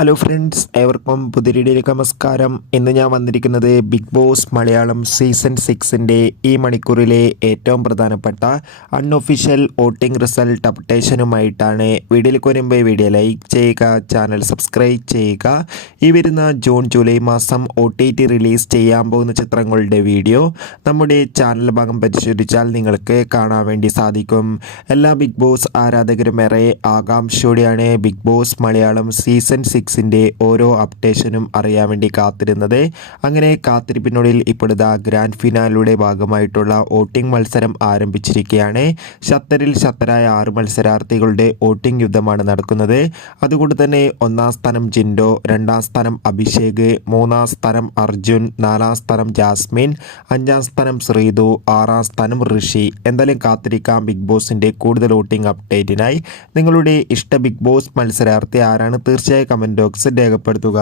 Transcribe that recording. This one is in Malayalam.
ഹലോ ഫ്രണ്ട്സ്, ഏവർക്കും പുതിയ വീഡിയോയിലേക്ക് നമസ്കാരം. ഇന്ന് ഞാൻ വന്നിരിക്കുന്നത് ബിഗ് ബോസ് മലയാളം സീസൺ 6ൻ്റെ ഈ മണിക്കൂറിലെ ഏറ്റവും പ്രധാനപ്പെട്ട അൺഒഫീഷ്യൽ വോട്ടിംഗ് റിസൾട്ട് അപ്ഡേഷനുമായിട്ടാണ്. വീഡിയോയിലേക്ക് വരുമ്പോൾ വീഡിയോ ലൈക്ക് ചെയ്യുക, ചാനൽ സബ്സ്ക്രൈബ് ചെയ്യുക. ഈ വരുന്ന ജൂൺ ജൂലൈ മാസം OTT റിലീസ് ചെയ്യാൻ പോകുന്ന ചിത്രങ്ങളുടെ വീഡിയോ നമ്മുടെ ചാനൽ ഭാഗം പരിശോധിച്ചാൽ നിങ്ങൾക്ക് കാണാൻ വേണ്ടി സാധിക്കും. എല്ലാ ബിഗ് ബോസ് ആരാധകരും ഏറെ ആകാംക്ഷയോടെയാണ് ബിഗ് ബോസ് മലയാളം സീസൺ 6ൻ്റെ ഓരോ അപ്ഡേഷനും അറിയാൻ വേണ്ടി കാത്തിരുന്നത്. അങ്ങനെ കാത്തിരിപ്പിനുള്ളിൽ ഇപ്പോഴത്തെ ഗ്രാൻഡ് ഫിനാലയുടെ ഭാഗമായിട്ടുള്ള വോട്ടിംഗ് മത്സരം ആരംഭിച്ചിരിക്കുകയാണ്. ഷത്തറിൽ ഷത്തരായ 6 മത്സരാർത്ഥികളുടെ വോട്ടിംഗ് യുദ്ധമാണ് നടക്കുന്നത്. അതുകൊണ്ട് തന്നെ 1ാം സ്ഥാനം ജിൻഡോ, 2ാം സ്ഥാനം അഭിഷേക്, 3ാം സ്ഥാനം അർജുൻ, 4ാം സ്ഥാനം ജാസ്മിൻ, 5ാം സ്ഥാനം ശ്രീതു, 6ാം സ്ഥാനം ഋഷി. എന്തായാലും കാത്തിരിക്കാം ബിഗ് ബോസിൻ്റെ കൂടുതൽ വോട്ടിംഗ് അപ്ഡേറ്റിനായി. നിങ്ങളുടെ ഇഷ്ട ബിഗ് ബോസ് മത്സരാർത്ഥി ആരാണ്? തീർച്ചയായും കമൻറ്റ് ബോക്സിൽ രേഖപ്പെടുത്തുക.